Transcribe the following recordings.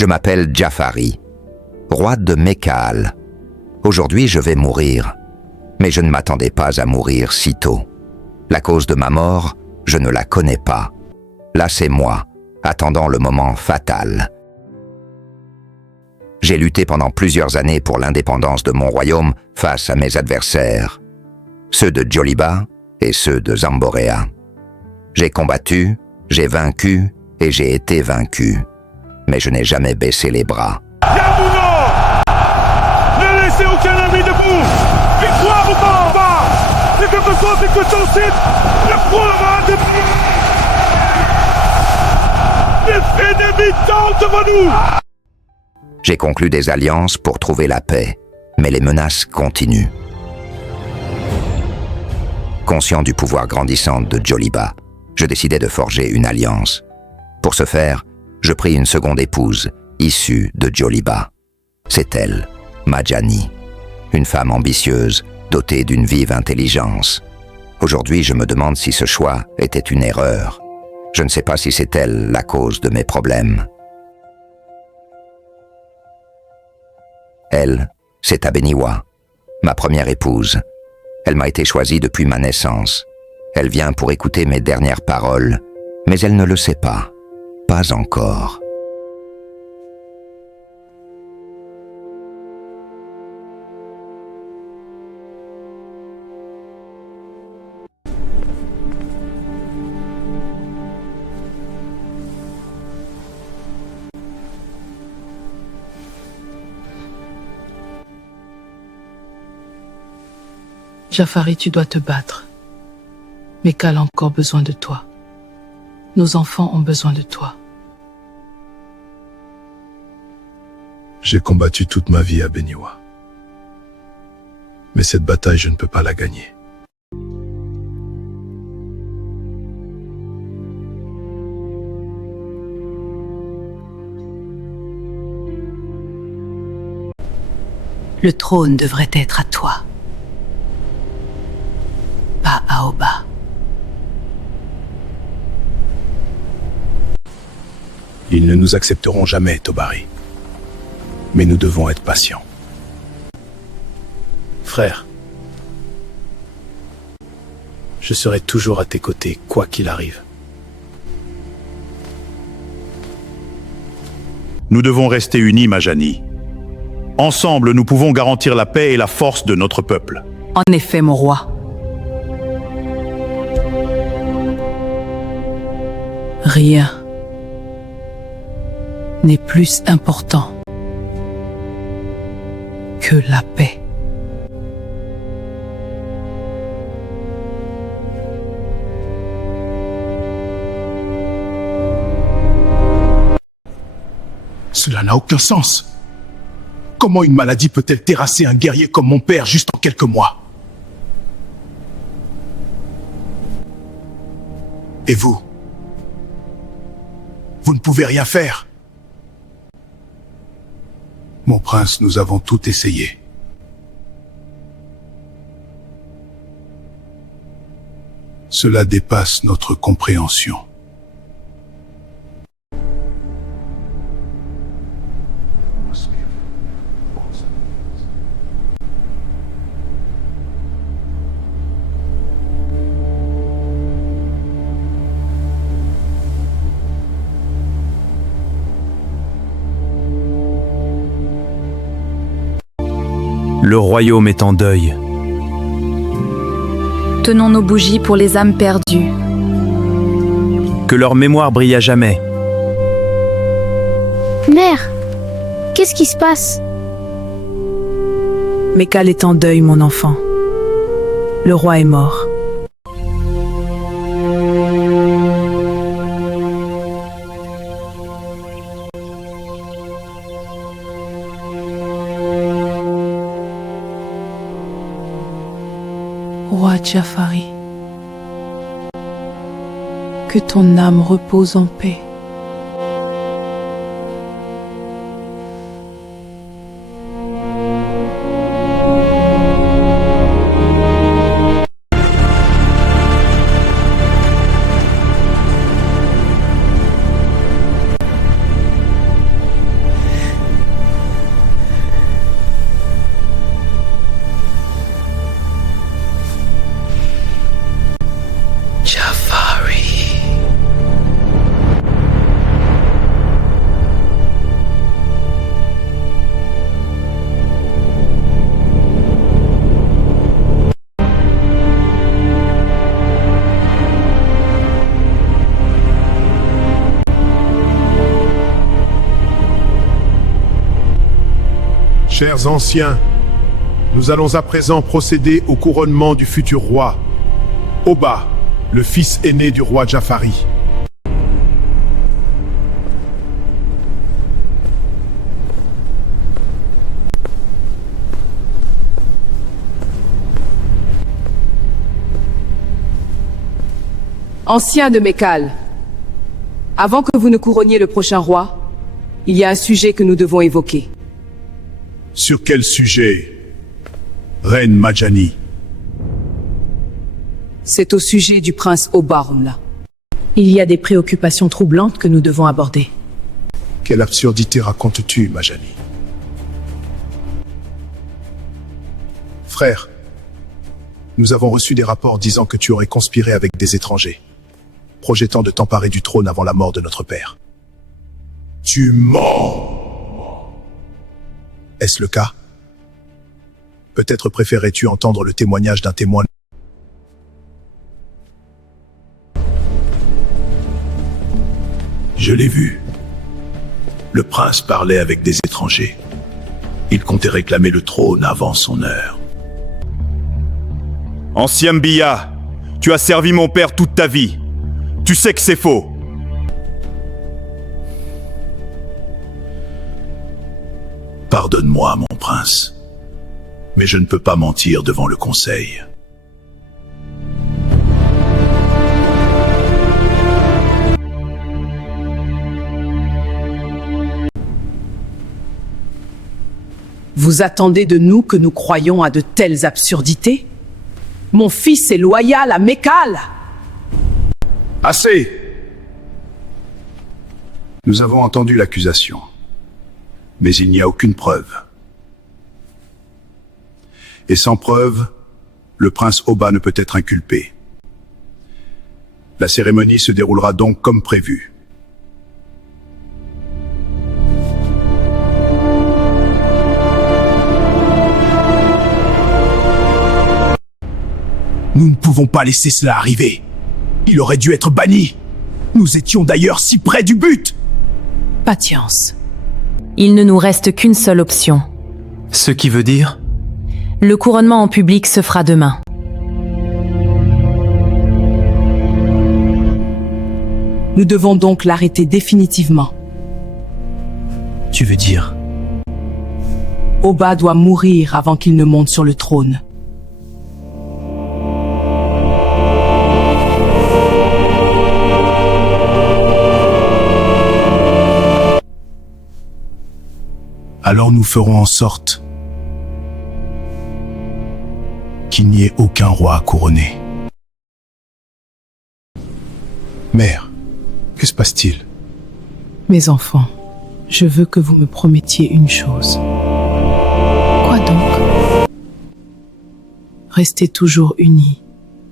Je m'appelle Jafari, roi de Mekkaal. Aujourd'hui, je vais mourir. Mais je ne m'attendais pas à mourir si tôt. La cause de ma mort, je ne la connais pas. Là, c'est moi, attendant le moment fatal. J'ai lutté pendant plusieurs années pour l'indépendance de mon royaume face à mes adversaires, ceux de Djoliba et ceux de Zamboréa. J'ai combattu, j'ai vaincu et j'ai été vaincu. Mais je n'ai jamais baissé les bras. Yamuna! Ne laissez aucun ami debout! Victoire ou pas en bas! C'est que besoin c'est que ton site ne croira de des ennemis tentent devant nous! J'ai conclu des alliances pour trouver la paix, mais les menaces continuent. Conscient du pouvoir grandissant de Djoliba, je décidai de forger une alliance. Pour ce faire, je pris une seconde épouse, issue de Djoliba. C'est elle, Madjani, une femme ambitieuse, dotée d'une vive intelligence. Aujourd'hui, je me demande si ce choix était une erreur. Je ne sais pas si c'est elle la cause de mes problèmes. Elle, c'est Abeniwa, ma première épouse. Elle m'a été choisie depuis ma naissance. Elle vient pour écouter mes dernières paroles, mais elle ne le sait pas. Pas encore. Jafari, tu dois te battre. Mekkaal a encore besoin de toi. Nos enfants ont besoin de toi. J'ai combattu toute ma vie à Abeniwa. Mais cette bataille, je ne peux pas la gagner. Le trône devrait être à toi. Pas à Oba. Ils ne nous accepteront jamais, Tobari. Mais nous devons être patients. Frère, je serai toujours à tes côtés, quoi qu'il arrive. Nous devons rester unis, Madjani. Ensemble, nous pouvons garantir la paix et la force de notre peuple. En effet, mon roi. Rien n'est plus important que la paix. Cela n'a aucun sens. Comment une maladie peut-elle terrasser un guerrier comme mon père juste en quelques mois? Et vous? Vous ne pouvez rien faire. Mon prince, nous avons tout essayé. Cela dépasse notre compréhension. Le royaume est en deuil. Tenons nos bougies pour les âmes perdues. Que leur mémoire brille à jamais. Mère, qu'est-ce qui se passe? Mekkaal est en deuil, mon enfant. Le roi est mort. Roi Jafari, que ton âme repose en paix. Chers anciens, nous allons à présent procéder au couronnement du futur roi, Oba, le fils aîné du roi Jafari. Ancien de Mekal, avant que vous ne couronniez le prochain roi, il y a un sujet que nous devons évoquer. Sur quel sujet, Reine Majani? C'est au sujet du prince Oba, Rumla. Il y a des préoccupations troublantes que nous devons aborder. Quelle absurdité racontes-tu, Majani? Frère, nous avons reçu des rapports disant que tu aurais conspiré avec des étrangers, projetant de t'emparer du trône avant la mort de notre père. Tu mens! Est-ce le cas? Peut-être préférais-tu entendre le témoignage d'un témoin. Je l'ai vu. Le prince parlait avec des étrangers. Il comptait réclamer le trône avant son heure. Ancien Mbia, tu as servi mon père toute ta vie. Tu sais que c'est faux. Pardonne-moi, mon prince, mais je ne peux pas mentir devant le conseil. Vous attendez de nous que nous croyions à de telles absurdités? Mon fils est loyal à Mekal. Assez! Nous avons entendu l'accusation, mais il n'y a aucune preuve. Et sans preuve, le prince Oba ne peut être inculpé. La cérémonie se déroulera donc comme prévu. Nous ne pouvons pas laisser cela arriver. Il aurait dû être banni. Nous étions d'ailleurs si près du but. Patience. Il ne nous reste qu'une seule option. Ce qui veut dire? Le couronnement en public se fera demain. Nous devons donc l'arrêter définitivement. Tu veux dire? Oba doit mourir avant qu'il ne monte sur le trône. Alors nous ferons en sorte qu'il n'y ait aucun roi couronné. Mère, que se passe-t-il? Mes enfants, je veux que vous me promettiez une chose. Quoi donc? Restez toujours unis,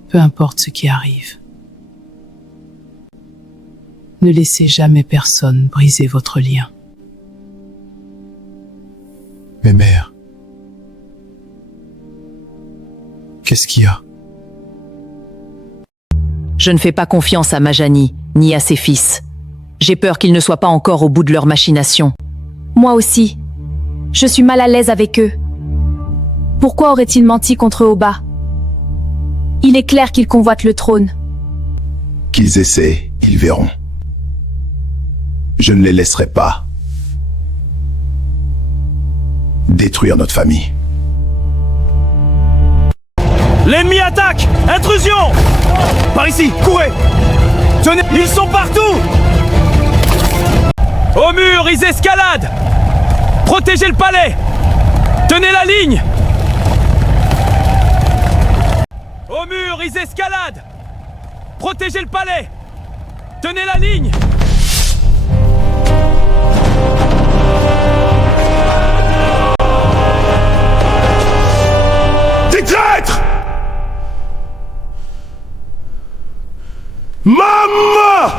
peu importe ce qui arrive. Ne laissez jamais personne briser votre lien. Mais mère, qu'est-ce qu'il y a? Je ne fais pas confiance à Majani, ni à ses fils. J'ai peur qu'ils ne soient pas encore au bout de leur machination. Moi aussi. Je suis mal à l'aise avec eux. Pourquoi aurait-il menti contre Oba? Il est clair qu'ils convoitent le trône. Qu'ils essaient, ils verront. Je ne les laisserai pas détruire notre famille. L'ennemi attaque! Intrusion! Par ici, courez! Tenez, ils sont partout! Au mur, ils escaladent! Protégez le palais! Tenez la ligne! Au mur, ils escaladent! Protégez le palais! Tenez la ligne! Des traîtres! Maman!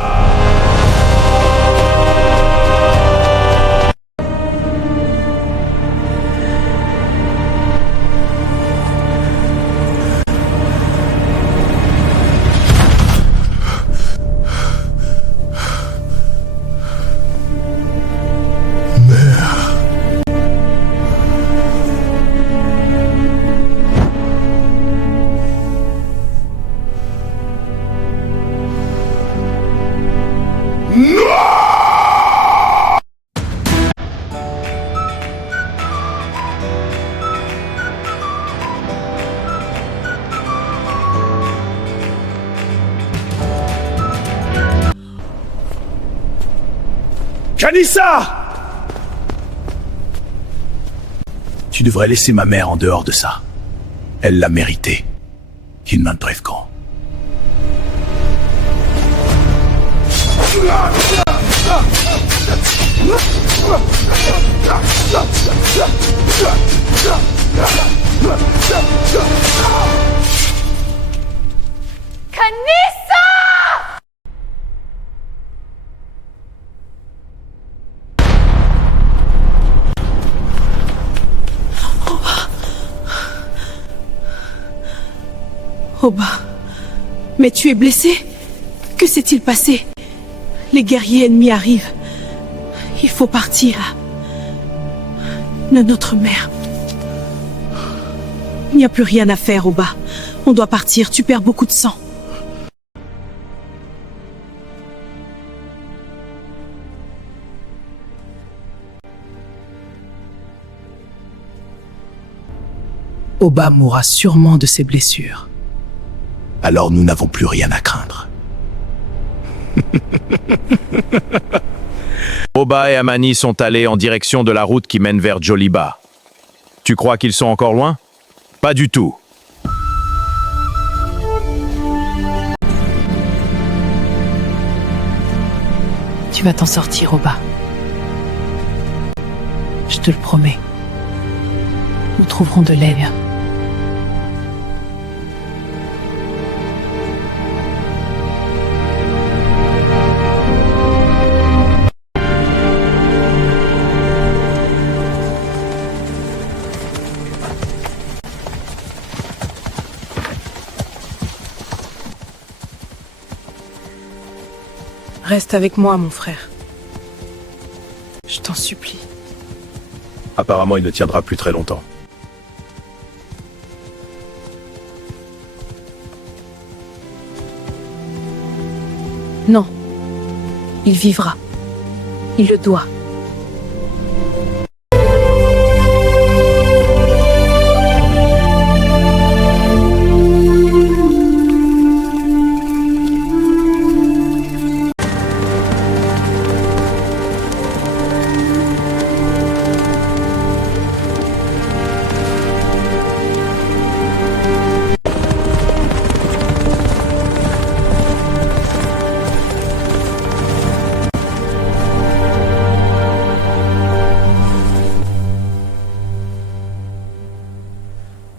Kanissa! Tu devrais laisser ma mère en dehors de ça. Elle l'a mérité. Kinman Prevkan. Kanissa! Oba, mais tu es blessé? Que s'est-il passé? Les guerriers ennemis arrivent. Il faut partir. Notre mère. Il n'y a plus rien à faire, Oba. On doit partir, tu perds beaucoup de sang. Oba mourra sûrement de ses blessures. Alors nous n'avons plus rien à craindre. Oba et Amani sont allés en direction de la route qui mène vers Djoliba. Tu crois qu'ils sont encore loin? Pas du tout. Tu vas t'en sortir, Oba. Je te le promets. Nous trouverons de l'aide. Reste avec moi, mon frère. Je t'en supplie. Apparemment, il ne tiendra plus très longtemps. Non. Il vivra. Il le doit.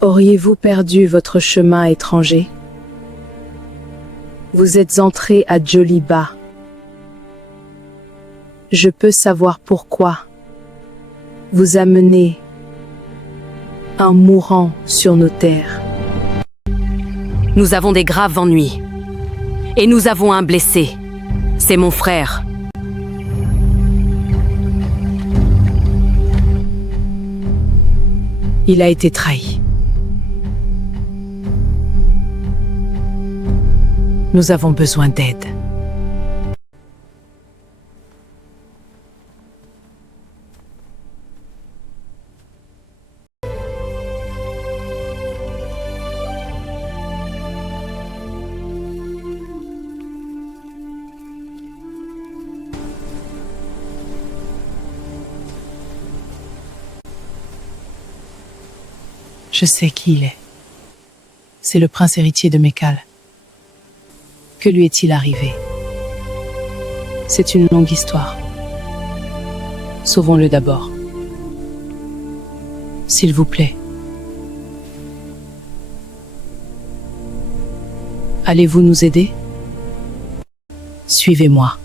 Auriez-vous perdu votre chemin étranger? Vous êtes entré à Djoliba. Je peux savoir pourquoi. Vous amenez un mourant sur nos terres. Nous avons des graves ennuis. Et nous avons un blessé. C'est mon frère. Il a été trahi. Nous avons besoin d'aide. Je sais qui il est. C'est le prince héritier de Mekal. Que lui est-il arrivé? C'est une longue histoire. Sauvons-le d'abord. S'il vous plaît. Allez-vous nous aider? Suivez-moi.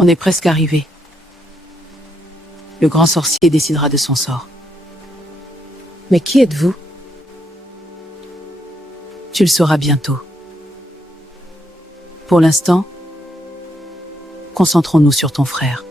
On est presque arrivé. Le grand sorcier décidera de son sort. Mais qui êtes-vous? Tu le sauras bientôt. Pour l'instant, concentrons-nous sur ton frère.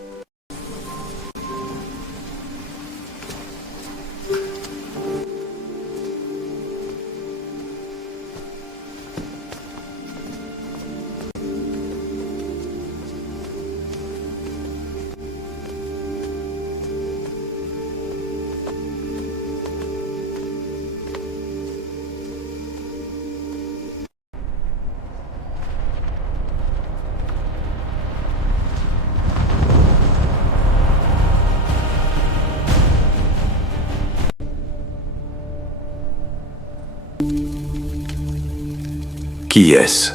Qui est-ce?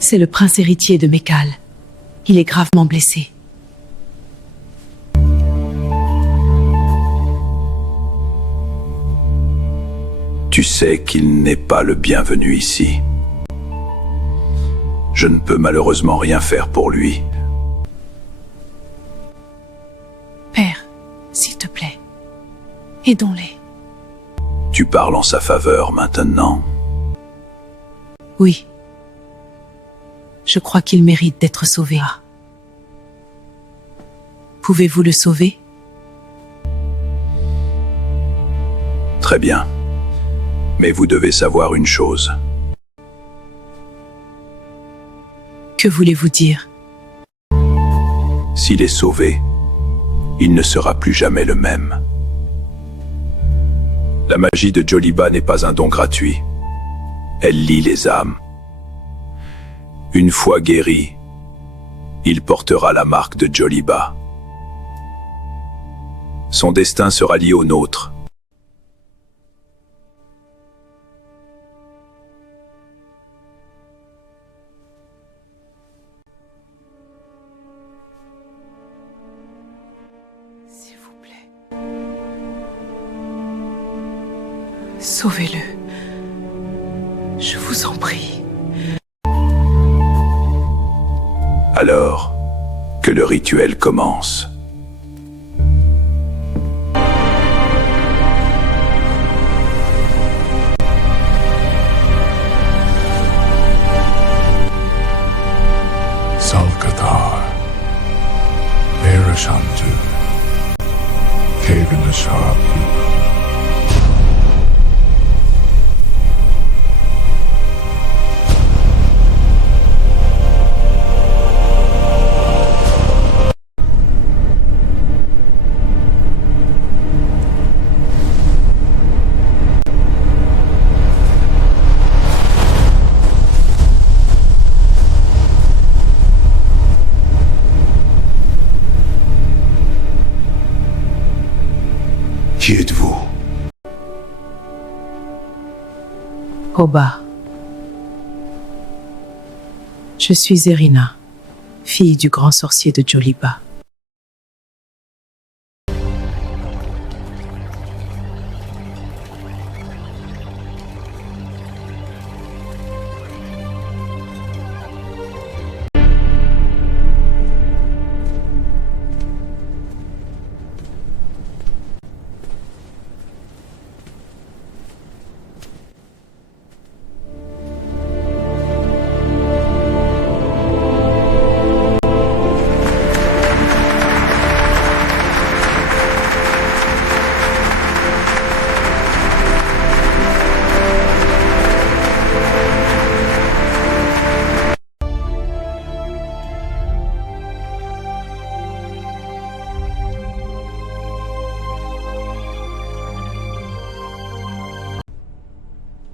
C'est le prince héritier de Mekal. Il est gravement blessé. Tu sais qu'il n'est pas le bienvenu ici. Je ne peux malheureusement rien faire pour lui. Père, s'il te plaît, aidons-les. Tu parles en sa faveur maintenant. Oui. Je crois qu'il mérite d'être sauvé. Pouvez-vous le sauver? Très bien. Mais vous devez savoir une chose. Que voulez-vous dire? S'il est sauvé, il ne sera plus jamais le même. La magie de Joliba n'est pas un don gratuit. Elle lie les âmes. Une fois guéri, il portera la marque de Joliba. Son destin sera lié au nôtre. S'il vous plaît. Sauvez-le. Je vous en prie. Alors, que le rituel commence. Salkatar, Erashantu, Keganashapu. Qui êtes-vous? Oba. Je suis Erina, fille du grand sorcier de Joliba.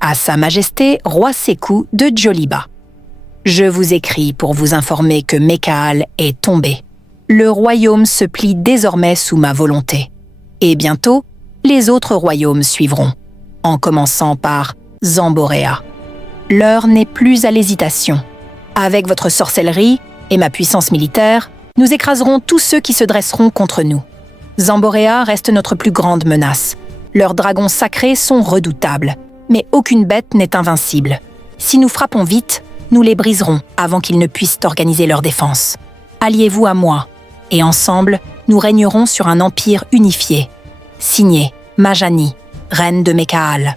À Sa Majesté, roi Sékou de Joliba. Je vous écris pour vous informer que Mekal est tombé. Le royaume se plie désormais sous ma volonté. Et bientôt, les autres royaumes suivront, en commençant par Zamboréa. L'heure n'est plus à l'hésitation. Avec votre sorcellerie et ma puissance militaire, nous écraserons tous ceux qui se dresseront contre nous. Zamboréa reste notre plus grande menace. Leurs dragons sacrés sont redoutables, mais aucune bête n'est invincible. Si nous frappons vite, nous les briserons avant qu'ils ne puissent organiser leur défense. Alliez-vous à moi, et ensemble, nous régnerons sur un empire unifié. Signé Majani, reine de Mekal.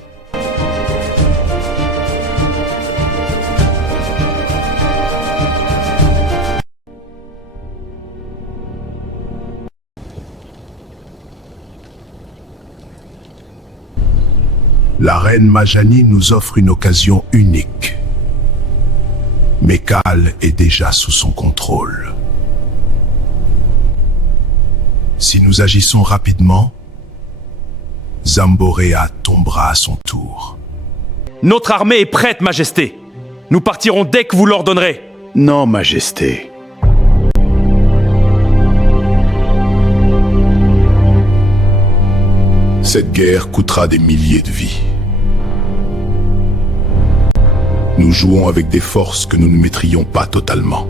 La reine Majani nous offre une occasion unique. Mekal est déjà sous son contrôle. Si nous agissons rapidement, Zamboréa tombera à son tour. Notre armée est prête, Majesté. Nous partirons dès que vous l'ordonnerez. Non, Majesté. Cette guerre coûtera des milliers de vies. Nous jouons avec des forces que nous ne maîtrions pas totalement.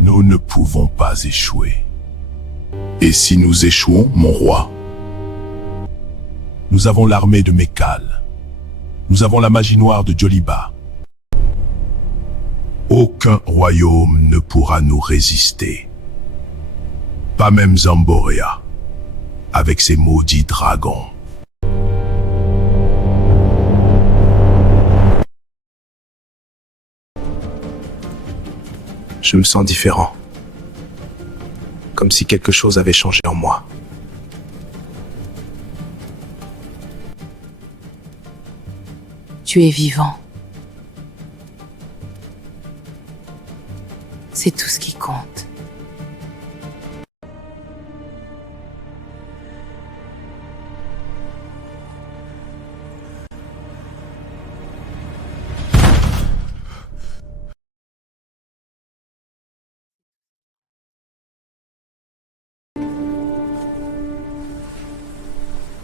Nous ne pouvons pas échouer. Et si nous échouons, mon roi? Nous avons l'armée de Mekal. Nous avons la magie noire de Joliba. Aucun royaume ne pourra nous résister. Pas même Zamborea, avec ses maudits dragons. Je me sens différent. Comme si quelque chose avait changé en moi. Tu es vivant. C'est tout ce qui compte.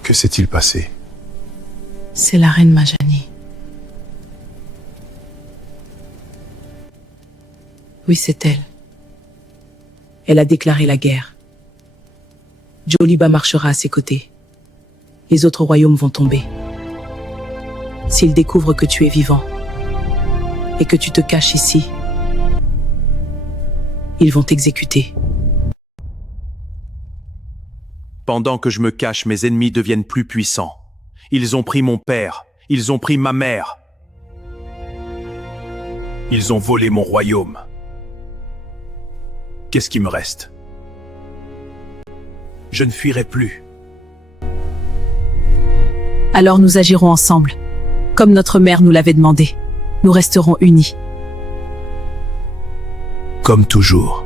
Que s'est-il passé? C'est la reine Majani. Oui, c'est elle. Elle a déclaré la guerre. Joliba marchera à ses côtés. Les autres royaumes vont tomber. S'ils découvrent que tu es vivant et que tu te caches ici, ils vont t'exécuter. Pendant que je me cache, mes ennemis deviennent plus puissants. Ils ont pris mon père, ils ont pris ma mère. Ils ont volé mon royaume. Qu'est-ce qui me reste? Je ne fuirai plus. Alors nous agirons ensemble, comme notre mère nous l'avait demandé. Nous resterons unis. Comme toujours.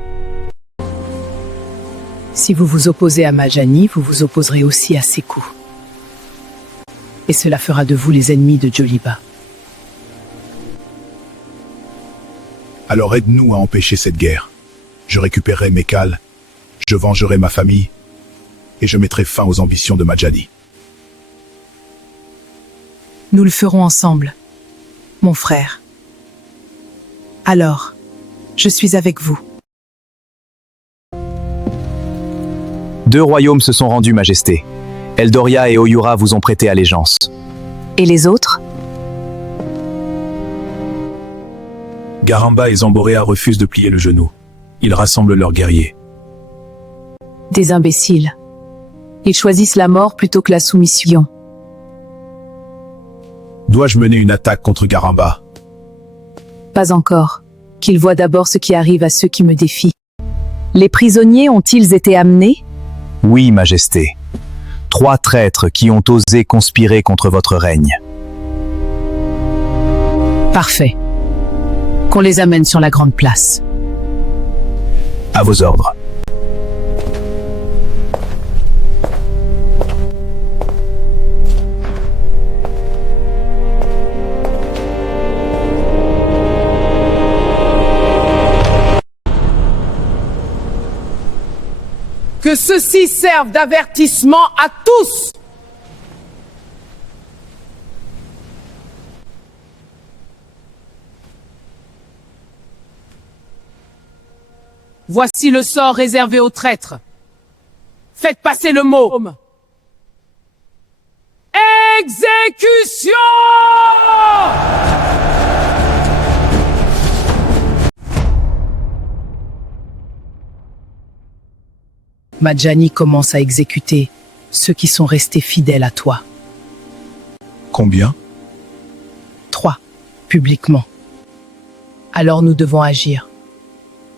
Si vous vous opposez à Majani, vous vous opposerez aussi à Sekou. Et cela fera de vous les ennemis de Joliba. Alors aide-nous à empêcher cette guerre. Je récupérerai Mekal, je vengerai ma famille, et je mettrai fin aux ambitions de Majani. Nous le ferons ensemble, mon frère. Alors, je suis avec vous. 2 royaumes se sont rendus, Majesté. Eldoria et Oyura vous ont prêté allégeance. Et les autres? Garamba et Zamborea refusent de plier le genou. Ils rassemblent leurs guerriers. Des imbéciles. Ils choisissent la mort plutôt que la soumission. Dois-je mener une attaque contre Garamba? Pas encore. Qu'ils voient d'abord ce qui arrive à ceux qui me défient. Les prisonniers ont-ils été amenés? Oui, Majesté. 3 traîtres qui ont osé conspirer contre votre règne. Parfait. Qu'on les amène sur la grande place. À vos ordres. Que ceci serve d'avertissement à tous. Voici le sort réservé aux traîtres. Faites passer le mot. Exécution! Majani commence à exécuter ceux qui sont restés fidèles à toi. Combien? 3, publiquement. Alors nous devons agir.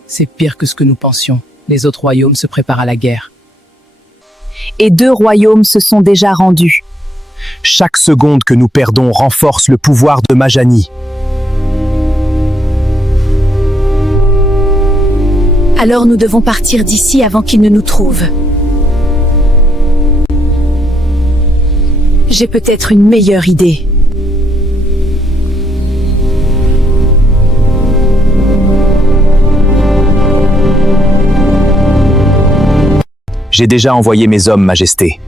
C'est pire que ce que nous pensions. Les autres royaumes se préparent à la guerre. Et 2 royaumes se sont déjà rendus. Chaque seconde que nous perdons renforce le pouvoir de Majani. Alors nous devons partir d'ici avant qu'il ne nous trouve. J'ai peut-être une meilleure idée. J'ai déjà envoyé mes hommes, Majesté.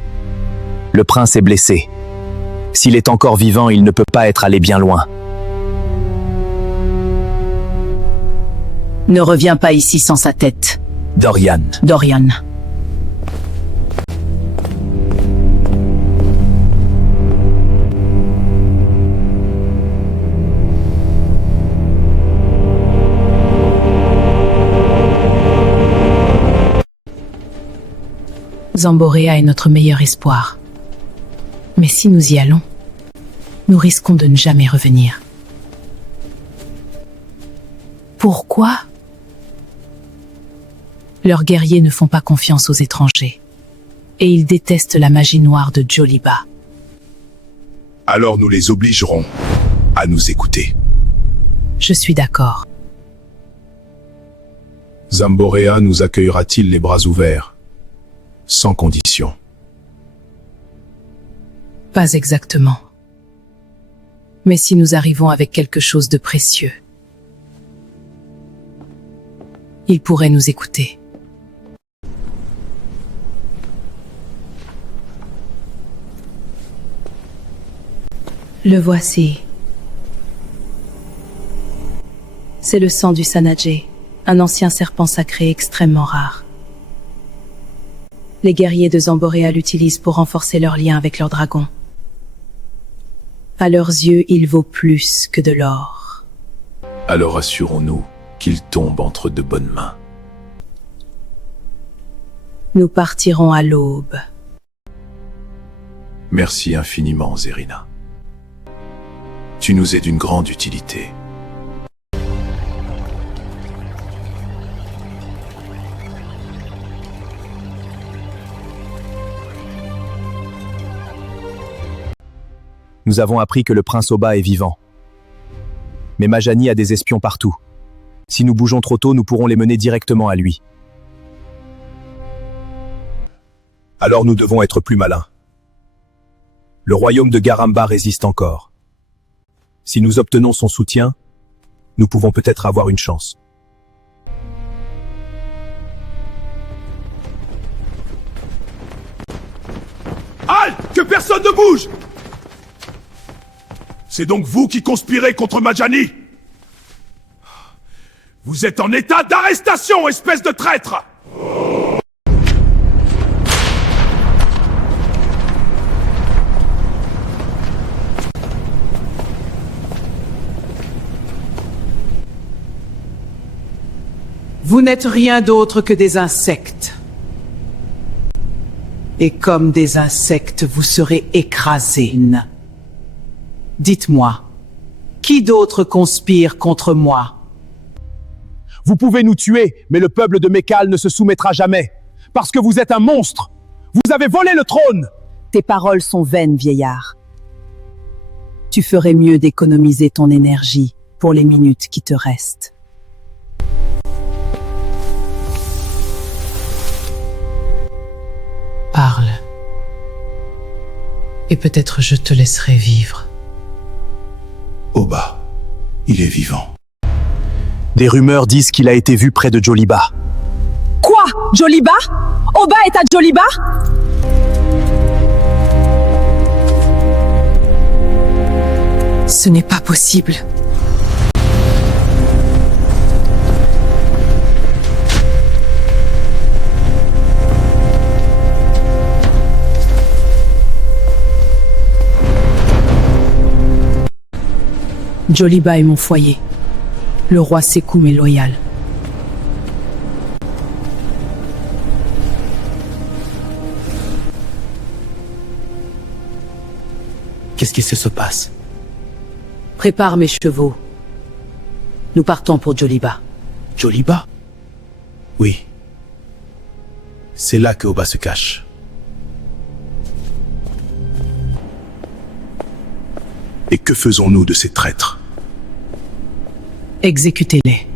Le prince est blessé. S'il est encore vivant, il ne peut pas être allé bien loin. Ne reviens pas ici sans sa tête. Dorian. Dorian. Zamboréa est notre meilleur espoir. Mais si nous y allons, nous risquons de ne jamais revenir. Pourquoi? Leurs guerriers ne font pas confiance aux étrangers. Et ils détestent la magie noire de Joliba. Alors nous les obligerons à nous écouter. Je suis d'accord. Zamboréa nous accueillera-t-il les bras ouverts, sans condition? Pas exactement. Mais si nous arrivons avec quelque chose de précieux, il pourrait nous écouter. Le voici. C'est le sang du Sanadje, un ancien serpent sacré extrêmement rare. Les guerriers de Zamboréa l'utilisent pour renforcer leurs liens avec leurs dragons. À leurs yeux, il vaut plus que de l'or. Alors assurons-nous qu'il tombe entre de bonnes mains. Nous partirons à l'aube. Merci infiniment, Zerina. Tu nous es d'une grande utilité. Nous avons appris que le prince Oba est vivant. Mais Majani a des espions partout. Si nous bougeons trop tôt, nous pourrons les mener directement à lui. Alors nous devons être plus malins. Le royaume de Garamba résiste encore. Si nous obtenons son soutien, nous pouvons peut-être avoir une chance. Halte! Que personne ne bouge! C'est donc vous qui conspirez contre Majani? Vous êtes en état d'arrestation, espèce de traître! Vous n'êtes rien d'autre que des insectes. Et comme des insectes, vous serez écrasés. Dites-moi, qui d'autre conspire contre moi? Vous pouvez nous tuer, mais le peuple de Mekal ne se soumettra jamais. Parce que vous êtes un monstre. Vous avez volé le trône. Tes paroles sont vaines, vieillard. Tu ferais mieux d'économiser ton énergie pour les minutes qui te restent. Parle. Et peut-être je te laisserai vivre. Oba, il est vivant. Des rumeurs disent qu'il a été vu près de Joliba. Quoi? Joliba? Oba est à Joliba? Ce n'est pas possible. Joliba est mon foyer. Le roi Sekou m'est loyal. Qu'est-ce qui se passe? Prépare mes chevaux. Nous partons pour Joliba. Joliba? Oui. C'est là que Oba se cache. Et que faisons-nous de ces traîtres? Exécutez-les.